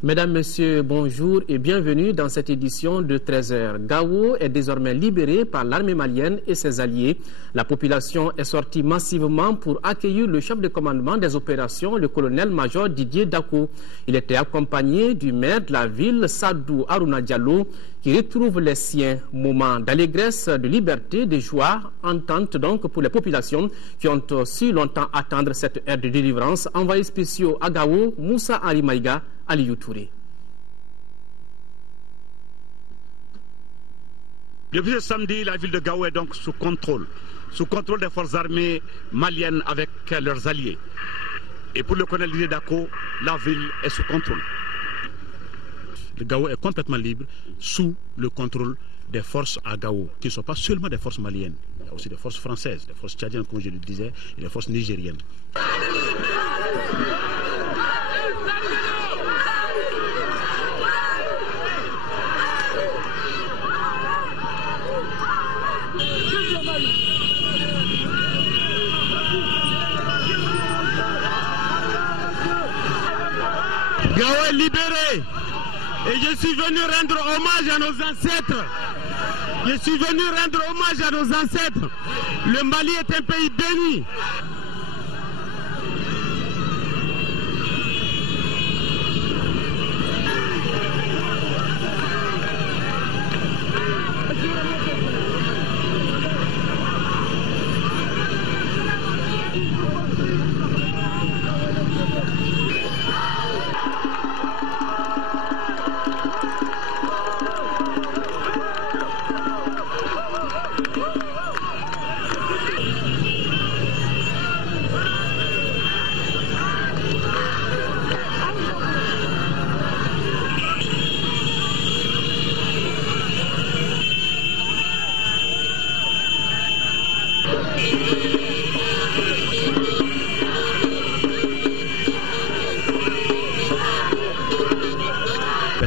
Mesdames, Messieurs, bonjour et bienvenue dans cette édition de 13h. Gao est désormais libéré par l'armée malienne et ses alliés. La population est sortie massivement pour accueillir le chef de commandement des opérations, le colonel-major Didier Dako. Il était accompagné du maire de la ville, Sadou Aruna Diallo, qui retrouve les siens. Moment d'allégresse, de liberté, de joie, entente donc pour les populations qui ont si longtemps attendre cette ère de délivrance. Envoyés spéciaux à Gao, Moussa Arimaïga, Aliou Touré. Depuis ce samedi, la ville de Gao est donc sous contrôle des forces armées maliennes avec leurs alliés. Et pour le colonel Didier Dako, la ville est sous contrôle. Le Gao est complètement libre sous le contrôle des forces à Gao, qui ne sont pas seulement des forces maliennes, il y a aussi des forces françaises, des forces tchadiennes, comme je le disais, et des forces nigériennes. Gao est libéré et je suis venu rendre hommage à nos ancêtres. Je suis venu rendre hommage à nos ancêtres. Le Mali est un pays béni.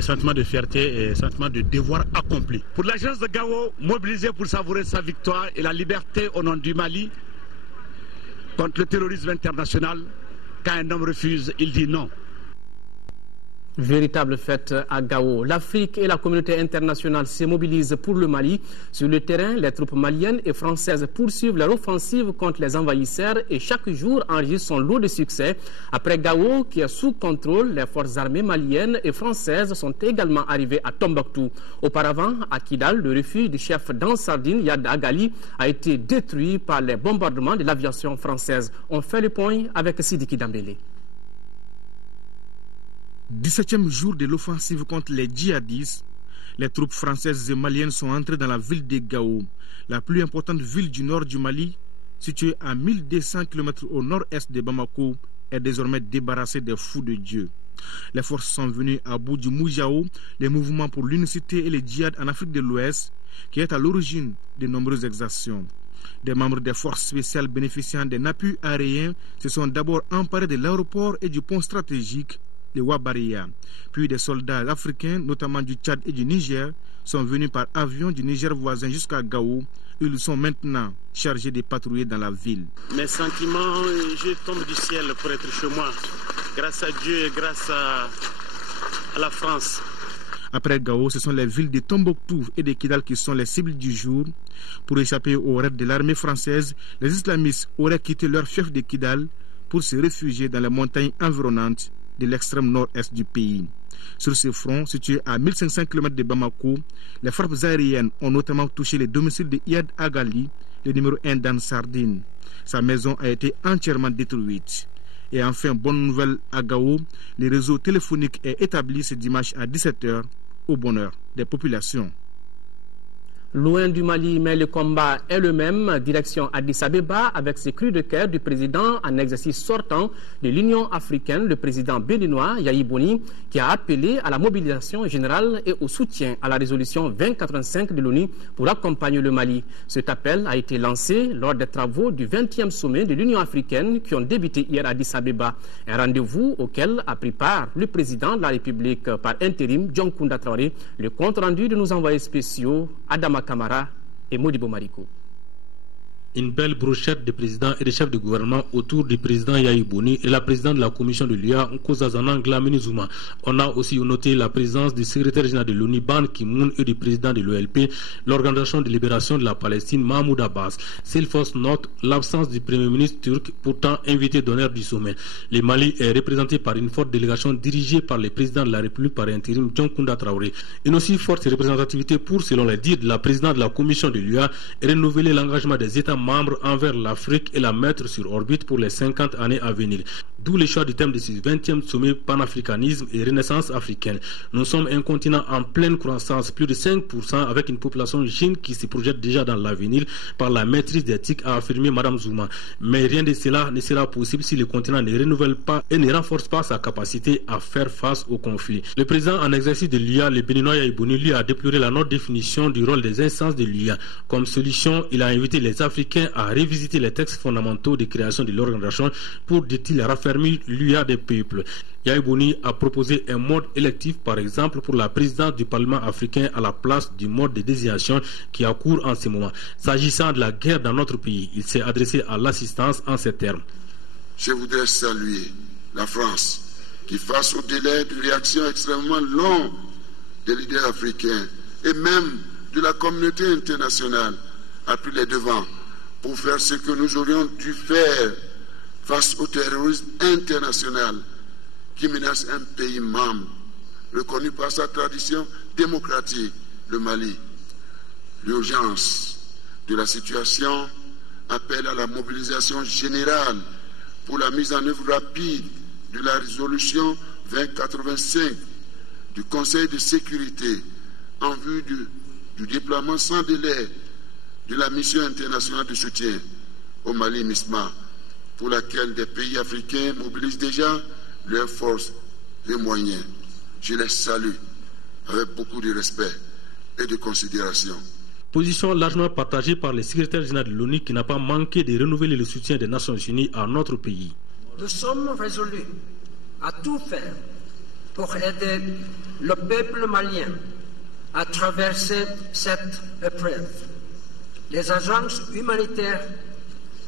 Sentiment de fierté et sentiment de devoir accompli. Pour la jeunesse de Gao, mobilisée pour savourer sa victoire et la liberté au nom du Mali contre le terrorisme international, quand un homme refuse, il dit non. Véritable fête à Gao. L'Afrique et la communauté internationale se mobilisent pour le Mali. Sur le terrain, les troupes maliennes et françaises poursuivent leur offensive contre les envahisseurs et chaque jour enregistrent son lot de succès. Après Gao, qui est sous contrôle, les forces armées maliennes et françaises sont également arrivées à Tombouctou. Auparavant, à Kidal, le refuge du chef d'Ansardine, Yad Agali, a été détruit par les bombardements de l'aviation française. On fait le point avec Sidiki Dambélé. 17e jour de l'offensive contre les djihadistes, les troupes françaises et maliennes sont entrées dans la ville de Gao, la plus importante ville du nord du Mali, située à 1200 km au nord-est de Bamako, est désormais débarrassée des fous de Dieu. Les forces sont venues à bout du Moujao, le mouvement pour l'unicité et le djihad en Afrique de l'Ouest, qui est à l'origine de nombreuses exactions. Des membres des forces spéciales bénéficiant d'un appui aérien se sont d'abord emparés de l'aéroport et du pont stratégique de Wabaria. Puis des soldats africains, notamment du Tchad et du Niger, sont venus par avion du Niger voisin jusqu'à Gao. Ils sont maintenant chargés de patrouiller dans la ville. Mes sentiments, je tombe du ciel pour être chez moi. Grâce à Dieu et grâce à la France. Après Gao, ce sont les villes de Tombouctou et de Kidal qui sont les cibles du jour. Pour échapper aux raids de l'armée française, les islamistes auraient quitté leur fief de Kidal pour se réfugier dans les montagnes environnantes de l'extrême nord-est du pays. Sur ce front, situé à 1500 km de Bamako, les frappes aériennes ont notamment touché le domicile de Yad Agali, le numéro 1 d'Ansardine. Sa maison a été entièrement détruite. Et enfin, bonne nouvelle à Gao, le réseau téléphonique est établi ce dimanche à 17h au bonheur des populations. Loin du Mali, mais le combat est le même. Direction Addis Abeba avec ses cris de cœur du président en exercice sortant de l'Union africaine, le président béninois Yahi Boni, qui a appelé à la mobilisation générale et au soutien à la résolution 2085 de l'ONU pour accompagner le Mali. Cet appel a été lancé lors des travaux du 20e sommet de l'Union africaine qui ont débuté hier à Addis Abeba. Un rendez-vous auquel a pris part le président de la République par intérim, John Kounda Traoré. Le compte rendu de nos envoyés spéciaux, Adama Kamara et Modibo Mariko. Une belle brochette de présidents et de chefs de gouvernement autour du président Yayi Boni et la présidente de la commission de l'UA, Nkosazana Dlamini Zuma. On a aussi noté la présence du secrétaire général de l'ONU, Ban Ki-moon, et du président de l'OLP, l'Organisation de libération de la Palestine, Mahmoud Abbas. Salesforce note l'absence du premier ministre turc, pourtant invité d'honneur du sommet. Le Mali est représenté par une forte délégation dirigée par le président de la République par intérim, John Kounda Traoré. Une aussi forte représentativité pour, selon les dires de la présidente de la commission de l'UA, renouveler l'engagement des États membres envers l'Afrique et la mettre sur orbite pour les 50 années à venir. D'où le choix du thème de ce 20e sommet panafricanisme et renaissance africaine. Nous sommes un continent en pleine croissance, plus de 5%, avec une population jeune qui se projette déjà dans l'avenir par la maîtrise d'éthique, a affirmé Mme Zuma. Mais rien de cela ne sera possible si le continent ne renouvelle pas et ne renforce pas sa capacité à faire face au conflit. Le président en exercice de l'UA, le Béninois Yayi Boni, lui a déploré la non-définition du rôle des instances de l'UA. Comme solution, il a invité les Africains à révisiter les textes fondamentaux de création de l'organisation pour, dit-il, raffermir l'UA des peuples. Yayi Boni a proposé un mode électif, par exemple, pour la présidence du Parlement africain à la place du mode de désignation qui a cours en ce moment. S'agissant de la guerre dans notre pays, il s'est adressé à l'assistance en ces termes. Je voudrais saluer la France qui, face au délai de réaction extrêmement long des leaders africains et même de la communauté internationale, a pris les devants pour faire ce que nous aurions dû faire face au terrorisme international qui menace un pays membre reconnu par sa tradition démocratique, le Mali. L'urgence de la situation appelle à la mobilisation générale pour la mise en œuvre rapide de la résolution 2085 du Conseil de sécurité en vue du déploiement sans délai de la mission internationale de soutien au Mali MISMA, pour laquelle des pays africains mobilisent déjà leurs forces et moyens. Je les salue avec beaucoup de respect et de considération. Position largement partagée par le secrétaire général de l'ONU qui n'a pas manqué de renouveler le soutien des Nations Unies à notre pays. Nous sommes résolus à tout faire pour aider le peuple malien à traverser cette épreuve. Les agences humanitaires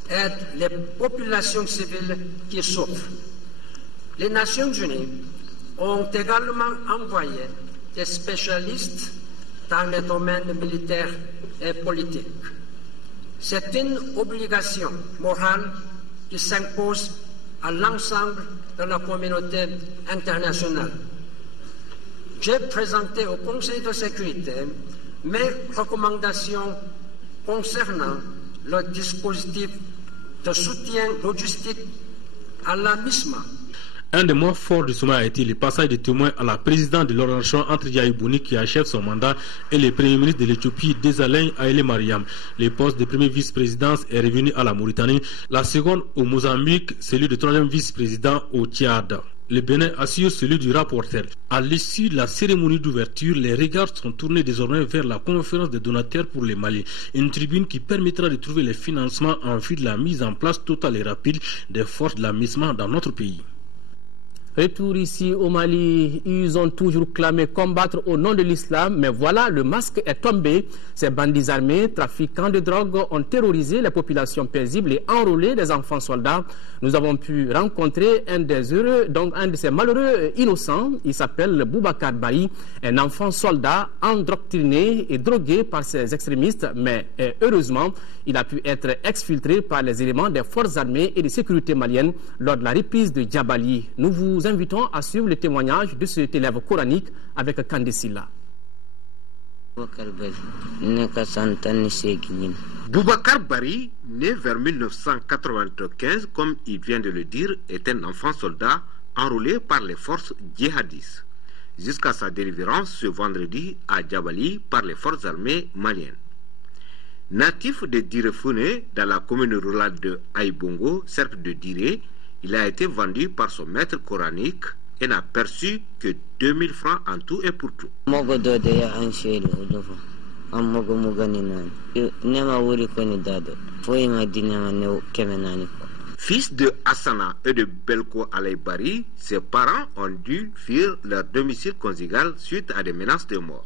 aident les populations civiles qui souffrent. Les Nations Unies ont également envoyé des spécialistes dans les domaines militaires et politiques. C'est une obligation morale qui s'impose à l'ensemble de la communauté internationale. J'ai présenté au Conseil de sécurité mes recommandations concernant le dispositif de soutien logistique à la MISMA. Un des mois forts du sommet a été le passage de témoins à la présidente de l'organisation entre Yayi Boni qui achève son mandat et le premier ministre de l'Éthiopie, Desalegn Haïlé Mariam. Le poste de premier vice-présidence est revenu à la Mauritanie, la seconde au Mozambique, celui de troisième vice-président au Tchad. Le Bénin assure celui du rapporteur. À l'issue de la cérémonie d'ouverture, les regards sont tournés désormais vers la conférence des donateurs pour le Mali, une tribune qui permettra de trouver les financements en vue de la mise en place totale et rapide des forces de la MISMA dans notre pays. Retour ici au Mali, ils ont toujours clamé combattre au nom de l'islam, mais voilà, le masque est tombé. Ces bandits armés, trafiquants de drogue, ont terrorisé les populations paisibles et enrôlé des enfants soldats. Nous avons pu rencontrer un de ces malheureux innocents. Il s'appelle Boubacar Bari, un enfant soldat endoctriné et drogué par ces extrémistes, mais heureusement, il a pu être exfiltré par les éléments des forces armées et de sécurité maliennes lors de la reprise de Djabali. Nous vous invitons à suivre le témoignage de cet élève coranique avec Kandesila. Boubacar Bari, né vers 1995, comme il vient de le dire, est un enfant soldat enrôlé par les forces djihadistes, jusqu'à sa délivrance ce vendredi à Djabali par les forces armées maliennes. Natif de Direfouné, dans la commune rurale de Aïbongo, cercle de Diré, il a été vendu par son maître coranique et n'a perçu que 2000 francs en tout et pour tout. Fils de Hassana et de Belko Alaïbari, ses parents ont dû fuir leur domicile conjugal suite à des menaces de mort.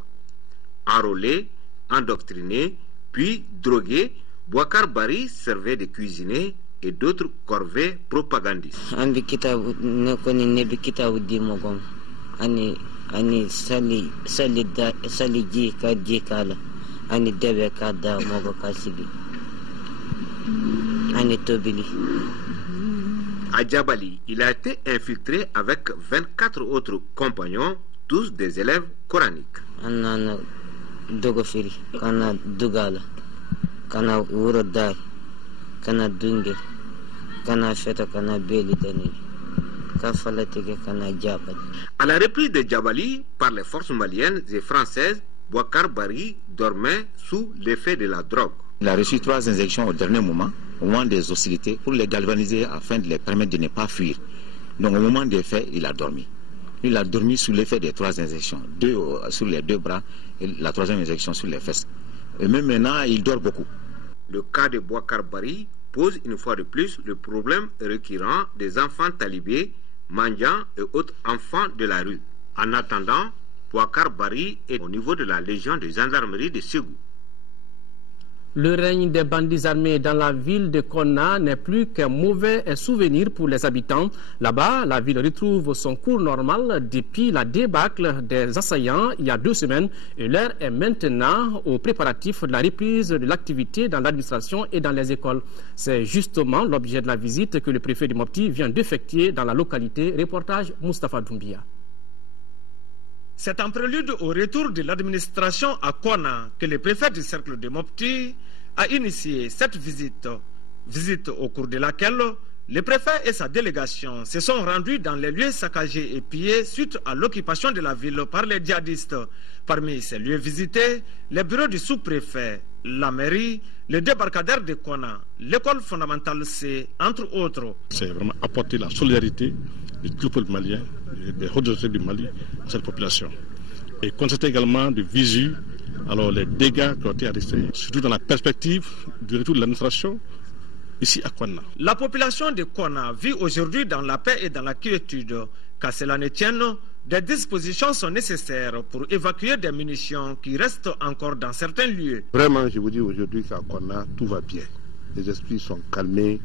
Enrôlés, endoctrinés, puis drogués, Boubacar Bari servait de cuisinier et d'autres corvées propagandistes. Ani sali ji ka ji kala ani debe ka da mogo kasigi ani tobili. À Djabali, il a été infiltré avec 24 autres compagnons, tous des élèves coraniques. Anana dogofiri kana dugala kana urodai kana dunge kana feta kana beli dani. À la reprise de Djabali par les forces maliennes et françaises, Boubacar Bari dormait sous l'effet de la drogue. Il a reçu 3 injections au dernier moment des hostilités, pour les galvaniser afin de les permettre de ne pas fuir. Donc au moment des faits, il a dormi. Il a dormi sous l'effet des 3 injections, 2 sur les 2 bras et la 3e injection sur les fesses. Et même maintenant, il dort beaucoup. Le cas de Boubacar Bari pose une fois de plus le problème récurrent des enfants talibés, mendiants et autres enfants de la rue. En attendant, Boubacar Bari est au niveau de la Légion de gendarmerie de Ségou. Le règne des bandits armés dans la ville de Konna n'est plus qu'un mauvais souvenir pour les habitants. Là-bas, la ville retrouve son cours normal depuis la débâcle des assaillants il y a 2 semaines et l'heure est maintenant aux préparatifs de la reprise de l'activité dans l'administration et dans les écoles. C'est justement l'objet de la visite que le préfet de Mopti vient d'effectuer dans la localité. Reportage Moustapha Doumbia. C'est en prélude au retour de l'administration à Konna que le préfet du cercle de Mopti a initié cette visite au cours de laquelle le préfet et sa délégation se sont rendus dans les lieux saccagés et pillés suite à l'occupation de la ville par les djihadistes. Parmi ces lieux visités, les bureaux du sous-préfet, la mairie, le débarcadère de Konna, l'école fondamentale C, entre autres. C'est vraiment apporter la solidarité du peuple malien, des hautes autorités du Mali à cette population. Et constater également de visu les dégâts qui ont été arrêtés, surtout dans la perspective du retour de l'administration ici à Konna. La population de Konna vit aujourd'hui dans la paix et dans la quiétude. Qu'à cela ne tienne, des dispositions sont nécessaires pour évacuer des munitions qui restent encore dans certains lieux. Vraiment, je vous dis aujourd'hui qu'à Konna, tout va bien. Les esprits sont calmés,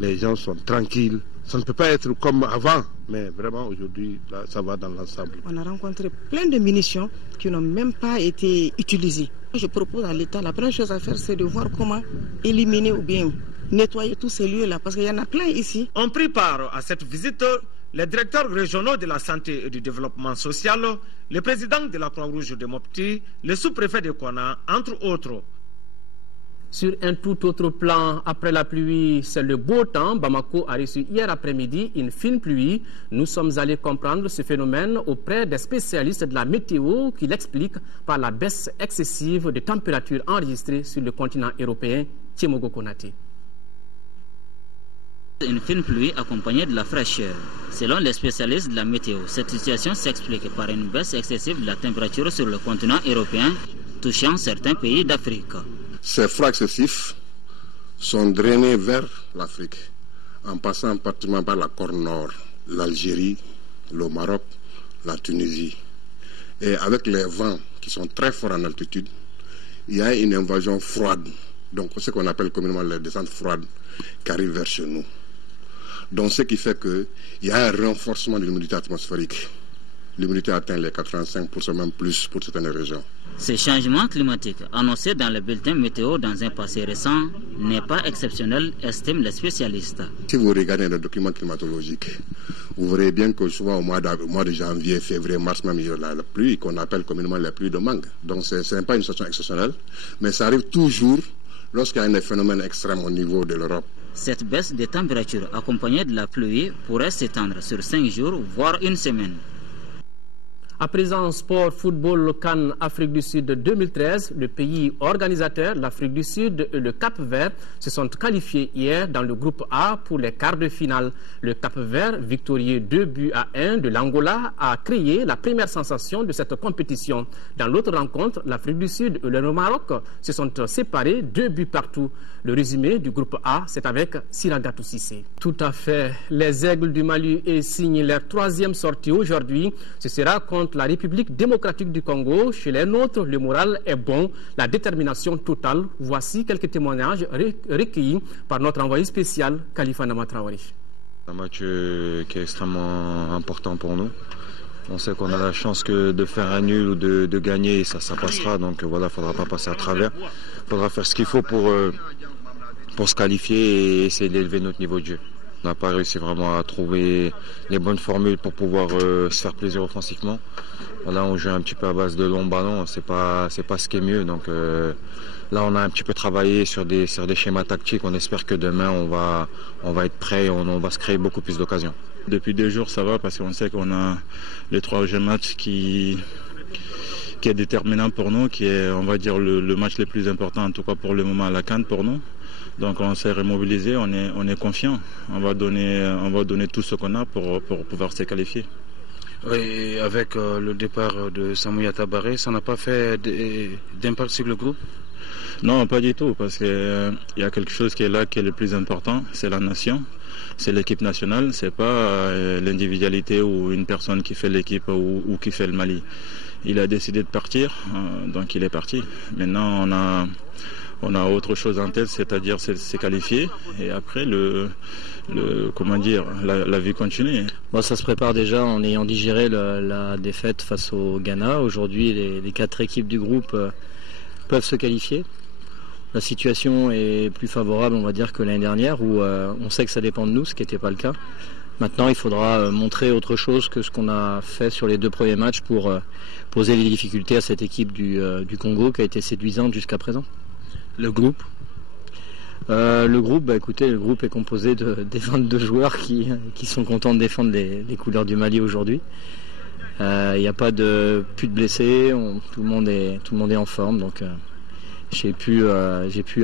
les gens sont tranquilles. Ça ne peut pas être comme avant, mais vraiment aujourd'hui, là, ça va dans l'ensemble. On a rencontré plein de munitions qui n'ont même pas été utilisées. Je propose à l'État, la première chose à faire, c'est de voir comment éliminer ou bien nettoyer tous ces lieux-là, parce qu'il y en a plein ici. On prit part à cette visite les directeurs régionaux de la santé et du développement social, le président de la Croix-Rouge de Mopti, le sous-préfet de Konna, entre autres. Sur un tout autre plan, après la pluie, c'est le beau temps. Bamako a reçu hier après-midi une fine pluie. Nous sommes allés comprendre ce phénomène auprès des spécialistes de la météo qui l'expliquent par la baisse excessive de température enregistrée sur le continent européen. Tiemogo Konate. Une fine pluie accompagnée de la fraîcheur. Selon les spécialistes de la météo, cette situation s'explique par une baisse excessive de la température sur le continent européen, touchant certains pays d'Afrique. Ces froids excessifs sont drainés vers l'Afrique, en passant pratiquement par la Corne Nord, l'Algérie, le Maroc, la Tunisie. Et avec les vents qui sont très forts en altitude, il y a une invasion froide, donc ce qu'on appelle communément les descentes froides, qui arrivent vers chez nous. Donc ce qui fait qu'il y a un renforcement de l'humidité atmosphérique. L'humidité atteint les 85%, même plus pour certaines régions. Ce changement climatique annoncé dans le bulletin météo dans un passé récent n'est pas exceptionnel, estiment les spécialistes. Si vous regardez les documents climatologiques, vous verrez bien que souvent au mois de janvier, février, mars, même il y a la pluie qu'on appelle communément la pluie de mangue. Donc ce n'est pas une situation exceptionnelle, mais ça arrive toujours lorsqu'il y a un phénomène extrême au niveau de l'Europe. Cette baisse de température accompagnée de la pluie pourrait s'étendre sur 5 jours, voire une semaine. À présent, sport, football, CAN Afrique du Sud 2013, le pays organisateur, l'Afrique du Sud et le Cap-Vert se sont qualifiés hier dans le groupe A pour les quarts de finale. Le Cap-Vert, victorieux 2-1 de l'Angola, a créé la première sensation de cette compétition. Dans l'autre rencontre, l'Afrique du Sud et le Maroc se sont séparés 2 buts partout. Le résumé du groupe A, c'est avec Siragatou Sissé. Tout à fait. Les Aigles du Mali signent leur 3e sortie aujourd'hui. Ce sera contre contre la République démocratique du Congo. Chez les nôtres, le moral est bon, la détermination totale. Voici quelques témoignages recueillis par notre envoyé spécial, Khalifa Nama Traoré. Un match qui est extrêmement important pour nous. On sait qu'on a la chance de faire un nul ou de gagner et ça passera. Donc voilà, il ne faudra pas passer à travers. Il faudra faire ce qu'il faut pour se qualifier et essayer d'élever notre niveau de jeu. On n'a pas réussi vraiment à trouver les bonnes formules pour pouvoir se faire plaisir offensivement. Voilà, on joue un petit peu à base de longs ballons, c'est pas ce qui est mieux. Donc là, on a un petit peu travaillé sur des schémas tactiques. On espère que demain, on va être prêt et on va se créer beaucoup plus d'occasions. Depuis 2 jours, ça va parce qu'on sait qu'on a les 3 matchs qui est déterminant pour nous, qui est, on va dire, le match le plus important, en tout cas pour le moment à la CAN pour nous. Donc on s'est remobilisé, on est confiant. On va donner tout ce qu'on a pour pouvoir se qualifier. Oui, avec le départ de Samouya Tabaré, ça n'a pas fait d'impact sur le groupe? Non, pas du tout, parce qu'il y a quelque chose qui est là, qui est le plus important, c'est la nation, c'est l'équipe nationale, c'est pas l'individualité ou une personne qui fait l'équipe ou qui fait le Mali. Il a décidé de partir, donc il est parti. Maintenant, on a autre chose en tête, c'est-à-dire se qualifier, et après la vie continue. Bon, ça se prépare déjà en ayant digéré la défaite face au Ghana. Aujourd'hui, les 4 équipes du groupe peuvent se qualifier. La situation est plus favorable, on va dire, que l'année dernière, où on sait que ça dépend de nous, ce qui n'était pas le cas. Maintenant, il faudra montrer autre chose que ce qu'on a fait sur les 2 premiers matchs pour poser les difficultés à cette équipe du Congo qui a été séduisante jusqu'à présent. Le groupe Le groupe est composé des 22 joueurs qui sont contents de défendre les couleurs du Mali aujourd'hui. Il n'y a plus de blessés, tout le monde est en forme, donc j'ai pu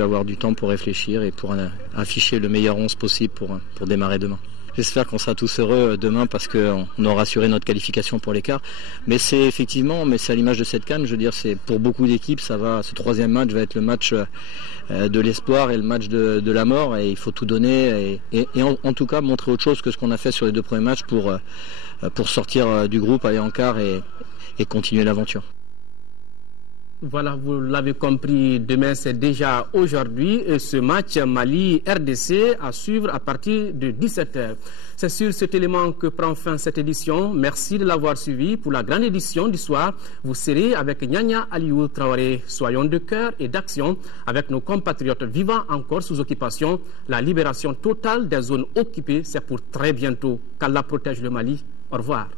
avoir du temps pour réfléchir et pour afficher le meilleur 11 possible pour démarrer demain. J'espère qu'on sera tous heureux demain parce qu'on aura assuré notre qualification pour l'écart. Mais c'est à l'image de cette CAN, je veux dire, c'est pour beaucoup d'équipes, ce 3e match va être le match de l'espoir et le match de la mort, et il faut tout donner et en tout cas montrer autre chose que ce qu'on a fait sur les 2 premiers matchs pour sortir du groupe, aller en quart et continuer l'aventure. Voilà, vous l'avez compris, demain c'est déjà aujourd'hui ce match Mali-RDC à suivre à partir de 17h. C'est sur cet élément que prend fin cette édition. Merci de l'avoir suivi. Pour la grande édition du soir, vous serez avec Nyanya Aliou Traoré. Soyons de cœur et d'action avec nos compatriotes vivant encore sous occupation. La libération totale des zones occupées, c'est pour très bientôt. Qu'Allah protège le Mali. Au revoir.